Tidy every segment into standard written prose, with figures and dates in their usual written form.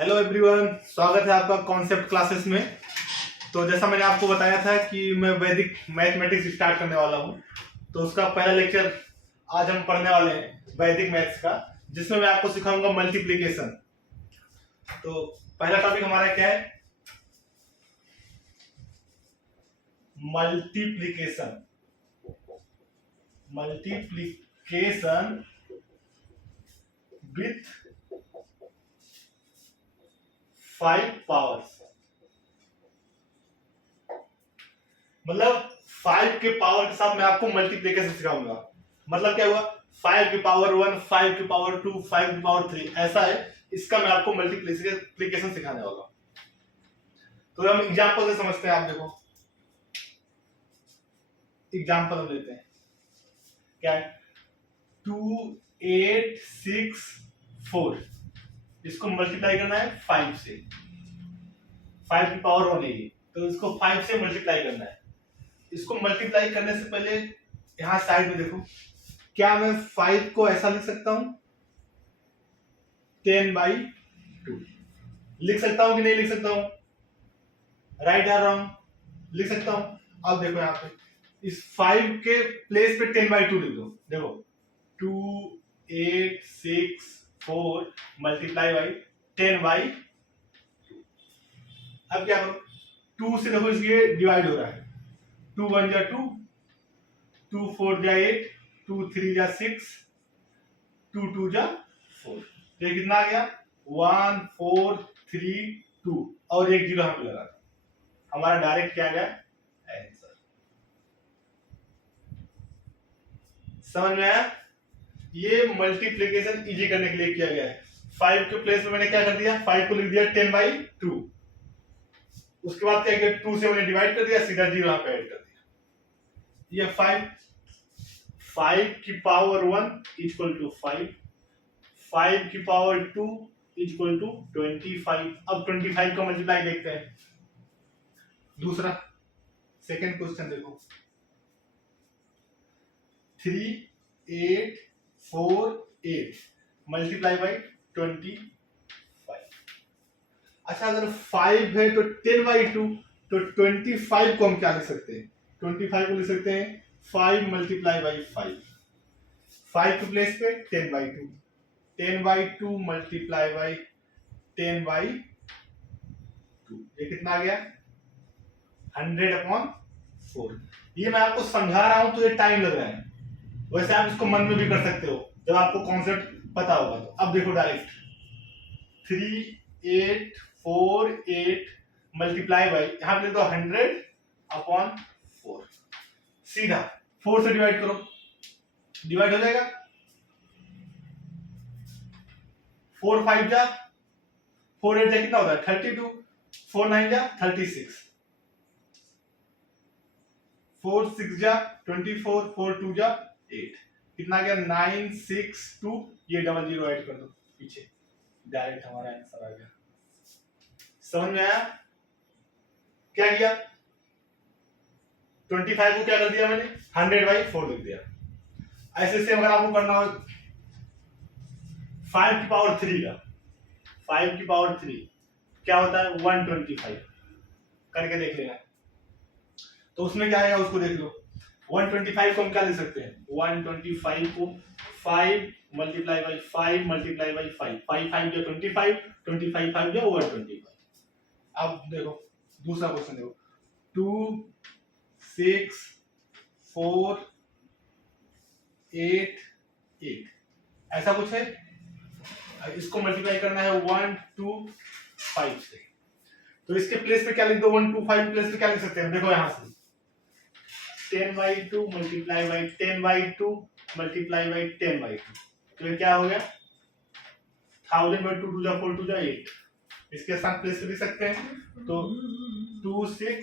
Hello everyone, स्वागत है आपका कॉन्सेप्ट क्लासेस में। तो जैसा मैंने आपको बताया था कि मैं वैदिक मैथमेटिक्स स्टार्ट करने वाला हूं, तो उसका पहला लेक्चर आज हम पढ़ने वाले हैं वैदिक मैथ्स का, जिसमें मैं आपको सिखाऊंगा मल्टीप्लिकेशन। तो पहला टॉपिक हमारा क्या है? मल्टीप्लिकेशन। Multiplication with 5 powers. मतलब 5 के पावर के साथ मैं आपको मल्टीप्लिकेशन सिखाऊंगा। मतलब क्या हुआ? 5 की पावर 1, 5 की पावर 2, 5 की पावर 3, ऐसा है। इसका मैं आपको मल्टीप्लिकेशन सिखाने वाला हूं। तो हम एग्जांपल से समझते हैं। आप देखो, एग्जांपल हम लेते हैं। क्या है? 2, 8, 6, 4। इसको मल्टीप्लाई करना है 5 से। 5 की पावर 1 है ये, तो इसको 5 से मल्टीप्लाई करना है। इसको मल्टीप्लाई करने से पहले यहां साइड में देखो, क्या मैं 5 को ऐसा लिख सकता हूं? 10/2 लिख सकता हूं कि नहीं लिख सकता हूं? राइट या रॉन्ग? लिख सकता हूं। अब देखो यहां पे इस 5 के प्लेस पे 10/2 लिख दो। देखो 2, 8, 6, 4 मल्टीप्लाई बाई 10/2। अब क्या करो? 2 से देखो इसलिए डिवाइड हो रहा है। 2 1 जा 2, 2 4 जा 8, 2 3 जा 6, 2 2 जा 4। तो ये कितना आ गया? 1 4 3 2 और एक जीरो हम लगा। हमारा डायरेक्ट क्या गया? आंसर। समझ में आया? ये मल्टीप्लिकेशन इजी करने के लिए किया गया है। 5 के प्लेस में मैंने क्या कर दिया? 5 को लिख दिया 10/2। उसके बाद क्या किया? 2 से मैंने डिवाइड कर दिया, सीधा जीरो यहां पे ऐड कर दिया। ये 5 की पावर 1 इक्वल टू 5, 5 की पावर 2 इक्वल टू 25। अब 25 का मल्टीप्लाई देखते हैं। दूसरा सेकंड क्वेश्चन देखो, 3 8 4 8 मल्टीप्लाई बाई 25। अच्छा, अगर 5 है तो 10/2, तो 25 को हम क्या लिख सकते हैं? 25 को लिख सकते हैं 5 मल्टीप्लाई बाई 5। 5 के प्लेस पे 10/2, 10/2 मल्टीप्लाई बाई 10/2। ये कितना आ गया? 100/4। ये मैं आपको समझा रहा हूं तो ये टाइम लग रहा है, वैसे आप इसको मन में भी कर सकते हो जब आपको कॉन्सेप्ट पता होगा। तो अब देखो डायरेक्ट 3 8 4 8 मल्टीप्लाई बाई, यहां पे लिख दो 100/4। सीधा 4 से डिवाइड करो, डिवाइड हो जाएगा। 4 5 जा 4 8 जा कितना होता है? 32। 4 9 जा 36, 4 6 जा 24, 4 2 जा 8। कितना गया? 9 6 2। ये डबल जीरो ऐड कर दो पीछे, डायरेक्ट हमारा आंसर आ गया। समझ में आया? क्या किया? 25 को क्या कर दिया मैंने? 100/4 लिख दिया। ऐसे से अगर आपको करना हो 5 की पावर 3 का, 5 की पावर 3 क्या होता है? 125। करके देख लेना। तो उसमें क्या आएगा उसको देख लो। 125 को हम क्या लिख सकते हैं? 125 को 5 मल्टीप्लाई बाई 5 मल्टीप्लाई बाई 5, 5 5 जो 25, 25 5 जो 125। अब देखो दूसरा क्वेश्चन देखो, 2 6 4 8 8 ऐसा कुछ है। इसको मल्टीप्लाई करना है 1 2 5 से। तो इसके प्लेस पे क्या लिख दो? 1 2 5 प्लेस पे क्या लिख सकते हैं? देखो यहां से 10/2 मल्टीप्लाई बाई 10/2 मल्टीप्लाई बाई 10/2। तो ये क्या हो गया? 1000/2 2 जा 4 2 जा 8। इसके साथ प्लेस लिख सकते हैं। तो 2 6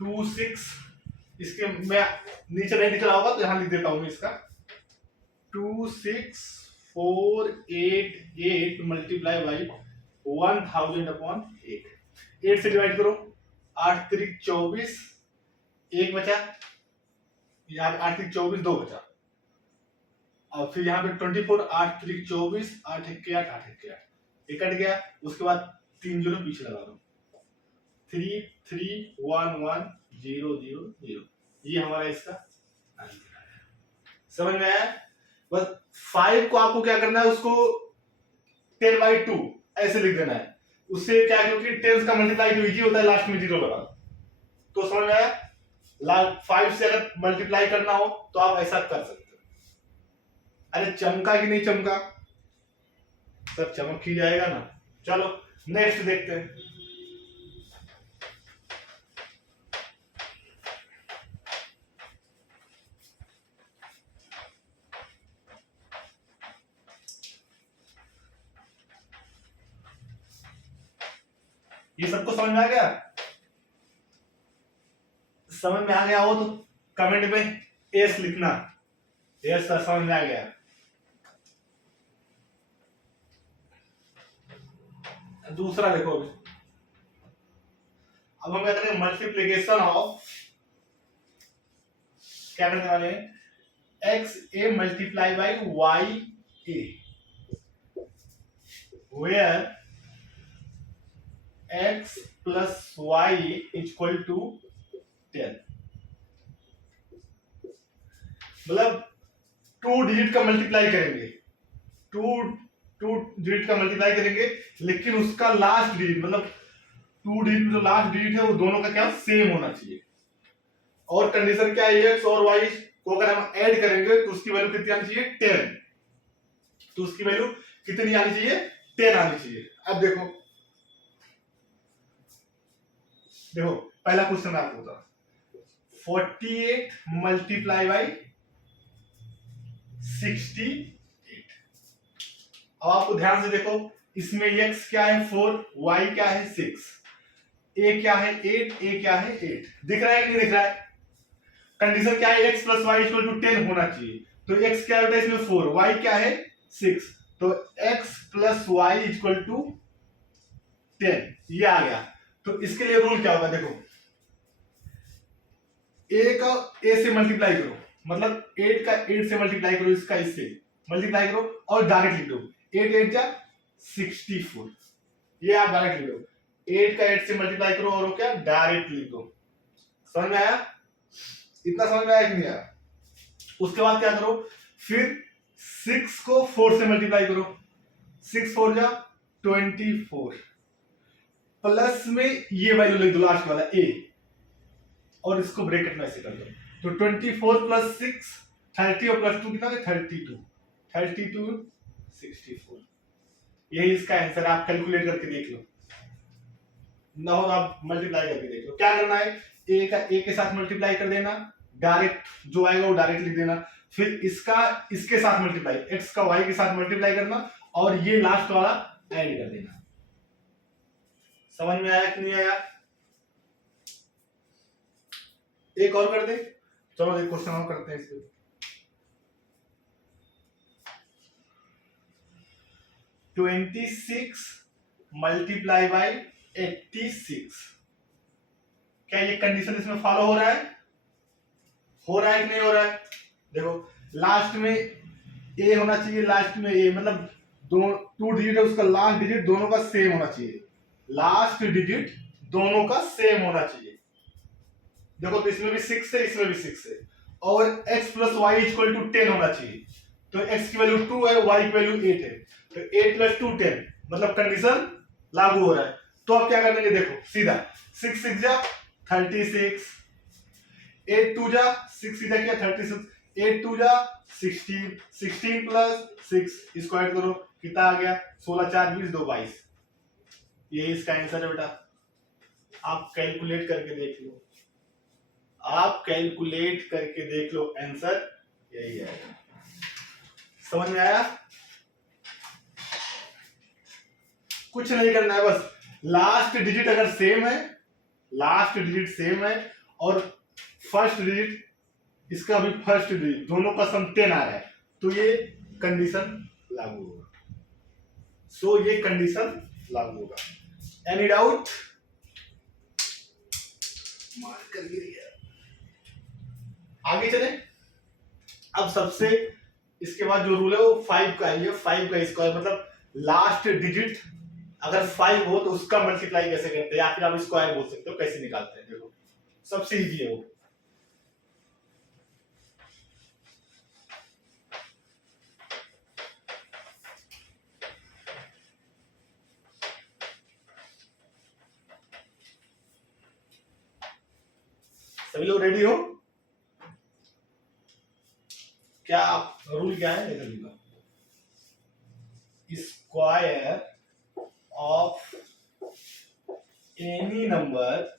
2 6 इसके मैं नीचे नहीं दिख रहा होगा तो यहां लिख देता हूं इसका 2 6 4 8 8 मल्टीप्लाई बाई 1000/8। 8 से डिवाइड करो, 8 3 24, एक बचा, 8 3 24 2 बचा। अब फिर यहाँ पे 24, 8 3 24, 8 1 8, 8 1 8, ये कट गया। उसके बाद 3 जीरो पीछे लगा दो, 3 3 1 1 0 0 0, ये हमारा इसका आंसर है। समझ में आया? बस 5 को आपको क्या करना है, उसको 10/2 ऐसे लिख देना है। उससे क्या, क्योंकि 10 का मल्टीप्लाई तो इजी होता है, लास्ट में 0 लगा। तो समझ में आया? 5 से अगर मल्टीप्लाई करना हो तो आप ऐसा कर सकते हो। अरे चमका कि नहीं चमका? सब चमक ही जाएगा ना। चलो नेक्स्ट देखते हैं। ये सबको समझ में आ गया? समझ में आ गया हो तो कमेंट में एस लिखना। एस सर समझ में आ गया। दूसरा देखो, अभी अब हम क्या करेंगे, मल्टीप्लीकेशन ऑफ, क्या करने वाले हैं, x a multiply by y a, where x plus y equal to 10। मतलब 2 डिजिट का मल्टीप्लाई करेंगे, 2 डिजिट का मल्टीप्लाई करेंगे, लेकिन उसका लास्ट डिजिट, मतलब 2 डिजिट में जो लास्ट डिजिट है वो दोनों का क्या सेम होना चाहिए। और कंडीशन क्या है, x और y को अगर हम ऐड करेंगे तो उसकी वैल्यू कितनी आनी चाहिए, 10। तो उसकी वैल्यू कितनी आनी चाहिए, 10 आनी चाहिए। अब देखो देखो पहला क्वेश्चन आपको होता 48 मल्टीप्लाई बाई 68। अब आपको ध्यान से देखो, इसमें x क्या है 4, y क्या है 6, a क्या है 8, a क्या है 8। दिख रहा है कि नहीं दिख रहा है? कंडीशन क्या है, x plus y equal to 10 होना चाहिए। तो x क्या होता है इसमें 4, y क्या है 6, तो x plus y equal to 10, ये आ गया। तो इसके लिए रूल क्या होगा, देखो a का a से मल्टीप्लाई करो, मतलब 8 का 8 से मल्टीप्लाई करो, इसका इससे मल्टीप्लाई करो और डायरेक्ट लिख दो, 8 8 जा 64, ये आप डायरेक्ट लिख दो। 8 का 8 से मल्टीप्लाई करो और क्या डायरेक्ट लिख दो। समझ में आया? इतना समझ में आया कि नहीं आया? उसके बाद क्या करो, फिर 6 को 4 से मल्टीप्लाई करो, 6 4 जा 24, प्लस में ये वैल्यू लिख दो लास्ट वाला a, और इसको ब्रैकेट में ऐसे कर दो। तो 24 प्लस 6 30 और प्लस 2 कितना है 32, 32 64, यही इसका आंसर। आप कैलकुलेट करके देख लो, ना हो तो आप मल्टीप्लाई करके देख लो। क्या करना है, a का a के साथ मल्टीप्लाई कर देना, डायरेक्ट जो आएगा वो डायरेक्ट लिख देना, फिर इसका इसके साथ मल्टीप्लाई, x का y के साथ मल्टीप्लाई करना, और ये लास्ट वाला ऐड कर देना। समझ में आया कि नहीं आया? एक और कर दे, चलो एक क्वेश्चन और करते हैं इसमें। 26 मल्टीप्लाई बाई 86, क्या ये कंडीशन इसमें फॉलो हो रहा है? हो रहा है कि नहीं हो रहा है? देखो लास्ट में a होना चाहिए, लास्ट में a, मतलब दो 2 डिजिट है, उसका लास्ट डिजिट दोनों का सेम होना चाहिए, लास्ट डिजिट दोनों का सेम होना चाहिए। देखो तो इसमें भी 6 है, इसमें भी 6 है, और x plus y equal to 10 होना चाहिए। तो x की वैल्यू 2 है, y की वैल्यू 8 है, तो 8 प्लस 2 10, मतलब कंडीशन लागू हो रहा है। तो अब क्या करेंगे, देखो सीधा 6 6 जा 36, 8 2 जा 6 सीधा किया 36, 8 2 जा 16, 16 प्लस 6 स्क्वायर करो, कितना आ गया 16 4 20 2 22, ये इसका आंसर है बेटा। आप कैलकुलेट करके देख लो, आप कैलकुलेट करके देख लो, आंसर यही है। समझ में आया? कुछ नहीं करना है, बस लास्ट डिजिट अगर सेम है, लास्ट डिजिट सेम है और फर्स्ट डिजिट, इसका भी फर्स्ट डिजिट दोनों का सम 10 आ रहा है, तो ये कंडीशन लागू होगा। सो ये कंडीशन लागू होगा। Any doubt? मार कर गिर गया। आगे चले। अब सबसे इसके बाद जो रूल है वो 5 का है, ये 5 का स्क्वायर मतलब लास्ट डिजिट अगर 5 हो तो उसका मल्टीप्लाई कैसे करते हैं, या फिर आप स्क्वायर बोल सकते हो, कैसे निकालते हैं। देखो सबसे इजी है वो। सभी लोग रेडी हो? क्या रूल क्या है देख लीजिएगा। Square of any number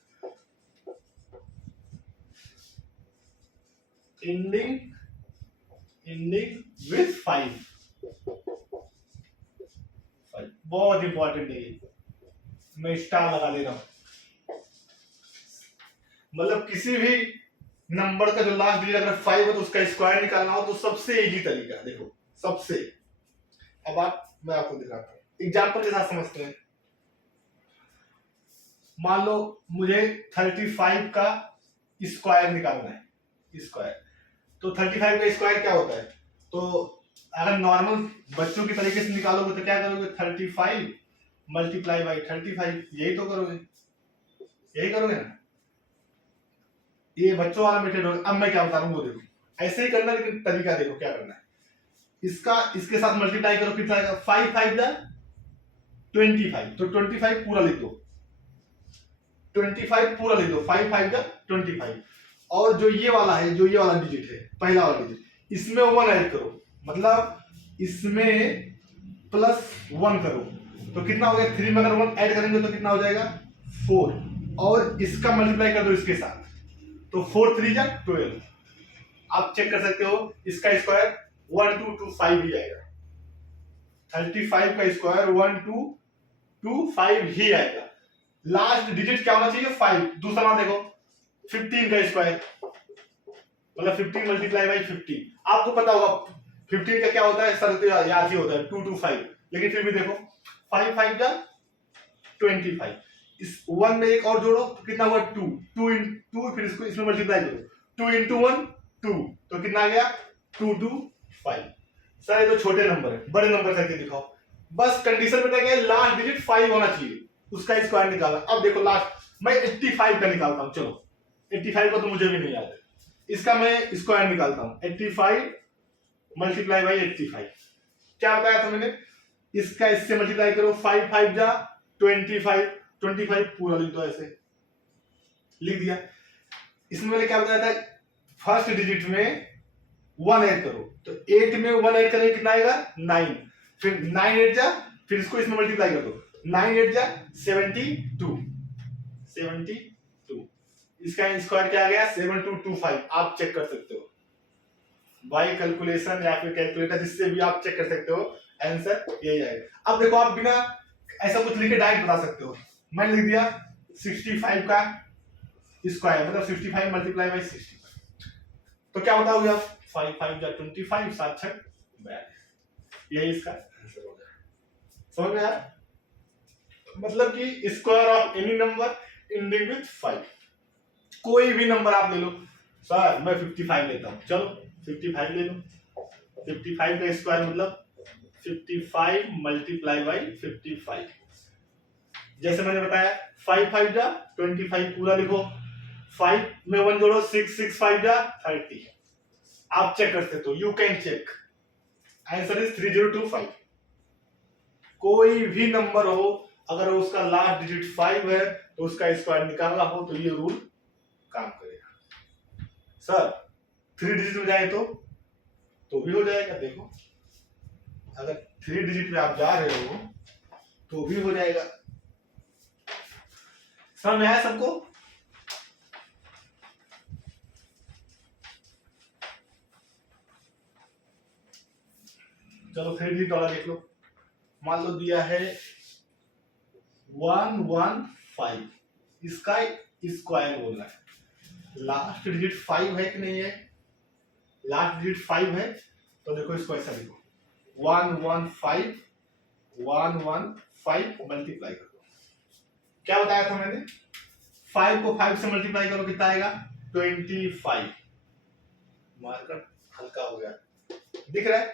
ending with 5। बहुत इंपॉर्टेंट है ये, मैं स्टार लगा दे रहा हूं। मतलब किसी भी नंबर का जो लास्ट डिजिट अगर 5 हो तो उसका स्क्वायर निकालना हो तो सबसे इजी तरीका है। देखो सबसे, अब मैं आपको दिखाता हूं एग्जांपल के साथ समझते हैं। मान लो मुझे 35 का स्क्वायर निकालना है, स्क्वायर। तो 35 का स्क्वायर क्या होता है, तो अगर नॉर्मल बच्चों की तरीके से निकालोगे तो क्या करोगे, 35 मल्टीप्लाई बाई 35, यही तो करोगे, यही करोगे ना। ये बच्चों वाला मेथड होगा। अब मैं क्या बता रहा हूँ वो देखो, ऐसे ही करना, लेकिन तरीका देखो क्या करना है। इसका इसके साथ मल्टीप्लाई करो, कितना आएगा, 5 5 जा 25, तो 25 पूरा लिख दो, 25 पूरा लिख दो, 5 5 जा 25। और जो ये वाला है, जो ये वाला डिजिट है, पहला वाला डिजिट, इसमें 1 ऐड करो, मतलब इसमें +1 करो, तो कितना हो गया, 3 में अगर 1 ऐड करेंगे तो कितना हो जाएगा 4, और इसका मल्टीप्लाई कर दो इसके साथ, तो 4 3 जा 12। आप चेक कर सकते हो इसका स्क्वायर 1225 ही आएगा। 35 का स्क्वायर 1225 ही आएगा। लास्ट डिजिट क्या होना चाहिए, 5। दूसरा नाम देखो 15 का स्क्वायर, मतलब 15 मल्टीप्लाई बाई 15। आपको पता होगा 15 का क्या होता है, सर याद ही होता है 225, लेकिन फिर भी देखो 5 5 जा 25, इस 1 में एक और जोड़ो तो कितना हुआ 2 2 2, फिर इसको इसमें मल्टीप्लाई करो 2 × 1 2, तो कितना आ गया 2 2 5। सर ये तो छोटे नंबर है, बड़े नंबर करके दिखाओ। बस कंडीशन बता गया लास्ट डिजिट 5 होना चाहिए, उसका स्क्वायर निकालना। अब देखो लास्ट मैं 85 का निकालता हूं, चलो 85 का तो मुझे भी नहीं याद है, इसका मैं स्क्वायर निकालता हूं। 85 मल्टीप्लाई बाई 85 क्या बताया था मैंने, इसका इससे मल्टीप्लाई करो, 5 5 जा 25, 25 पूरा लिख दो, ऐसे लिख दिया। इसमें मैंने क्या बताया था, फर्स्ट डिजिट में 1 ऐड करो, तो 8 में 1 ऐड करेंगे कितना आएगा 9, फिर 9 8 जा, फिर इसको इसमें मल्टीप्लाई कर दो, 9 8 जा 72, 72। इसका स्क्वायर क्या आ गया 7225। आप चेक कर सकते हो बाई कैलकुलेशन या फिर कैलकुलेटर, जिससे भी आप चेक कर सकते हो, आंसर यही आएगा। अब देखो आप बिना ऐसा कुछ लिखे डायरेक्ट बता सकते हो। मैंने लिख दिया 65 का स्क्वायर, मतलब 65 मल्टीप्लाई बाई 65, तो क्या बताओगे आप, 5 5 जा 25, 7 6 42, यही इसका आंसर हो गया। समझ में आया, मतलब कि square of any number ending with 5, कोई भी नंबर आप ले लो। सर मैं 55 लेता हूं, चलो 55 ले लो, 55 का स्क्वायर मतलब 55 मल्टीप्लाई बाई 55। जैसे मैंने बताया 5 5 जा 25 पूरा लिखो, 5 में 1 जोड़ो 6 6 5 जा 30। आप चेक कर सकते हो, you can check, answer is 3025। कोई भी नंबर हो अगर उसका लास्ट डिजिट 5 है तो उसका स्क्वायर निकालना हो तो ये रूल काम करेगा। सर 3 डिजिट में जाए तो भी हो जाएगा। देखो अगर 3 डिजिट में आप जा रहे हो तो भी हो जाएगा। समझ में आया सबको? चलो 3 डिजिट वाला देख लो। मान लो दिया है 115, इसका स्क्वायर बोलना है। लास्ट डिजिट 5 है कि नहीं है, लास्ट डिजिट 5 है, तो देखो इसको ऐसा लिखो 115 मल्टीप्लाई कर दो। क्या बताया था मैंने, 5 को 5 से मल्टीप्लाई करो कितना आएगा 25। मार्कर हल्का हो गया, दिख रहा है?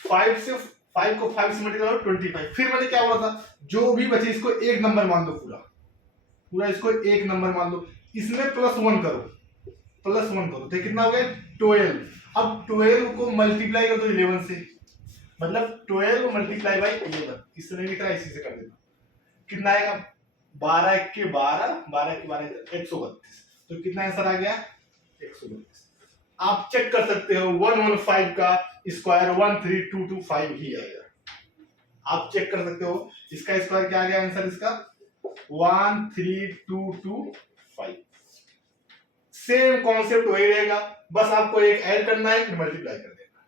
5 से 5 को 5 से मल्टीप्लाई करो 25। फिर मैंने क्या बोला था, जो भी बचे इसको एक नंबर मान दो, पूरा इसको एक नंबर मान दो, इसमें +1 करो, +1 करो तो कितना हो गया 12। अब 12 को मल्टीप्लाई कर दो 11 से, मतलब 12 मल्टीप्लाई बाई 11, इससे नहीं लिख रहा, इसी से कर देना। कितना आएगा 12 के 12, 12 के 12 132। तो कितना आंसर आ गया 132। आप चेक कर सकते हो 115 का स्क्वायर 13225 ही आएगा। आप चेक कर सकते हो इसका स्क्वायर क्या आ गया आंसर इसका 13225। सेम कॉन्सेप्ट वही रहेगा, बस आपको एक ऐड करना है फिर मल्टीप्लाई कर देना।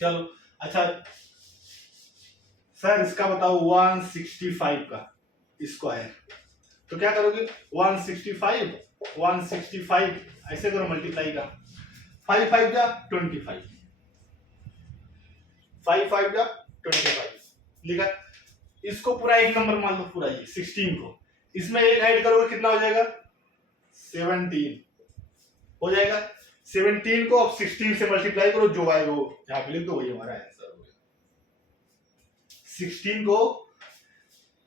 चलो अच्छा सर इसका बताओ 165 का स्क्वायर, तो क्या करोगे 165 ऐसे करो मल्टीप्लाई का, 5 5 जा 25, 5 5 जा 25 लिखा। इसको पूरा एक नंबर मान लो, पूरा ये 16 को, इसमें एक ऐड करोगे कितना हो जाएगा 17 हो जाएगा। 17 को अब 16 से मल्टीप्लाई करो, जो आएगा वो यहाँ पे लिख दो, वही हमारा आंसर हो गया। 16 को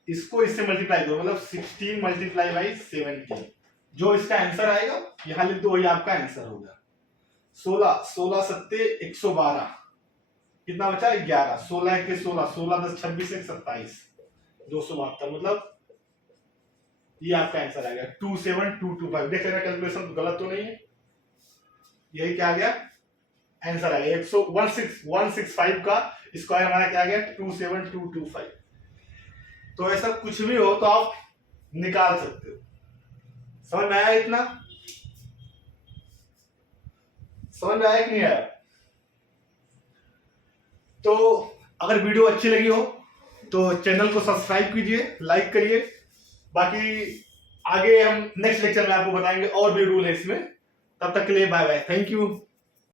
इसको इससे मल्टीप्लाई करो, मतलब 16 मल्टीप्लाई बाई 17, जो इसका आंसर आएगा यहां लिख दो, वही आपका आंसर होगा। 16 16 सत्ते 112, कितना बचा 11, 16 के 16, 16 10 26 1 27, 272, मतलब ये आपका आंसर आ गया 27225। देख लेना कैलकुलेशन तो गलत तो नहीं है, यही क्या आ गया आंसर आ गया 165 का स्क्वायर हमारा क्या आ गया 27225। तो ऐसा कुछ भी हो तो आप निकाल सकते हो। समझ में आया? इतना समझ में आया कि नहीं आया? तो अगर वीडियो अच्छी लगी हो तो चैनल को सब्सक्राइब कीजिए, लाइक करिए। बाकी आगे हम नेक्स्ट लेक्चर में आपको बताएंगे और भी रूल है इसमें। तब तक के लिए बाय बाय, थैंक यू।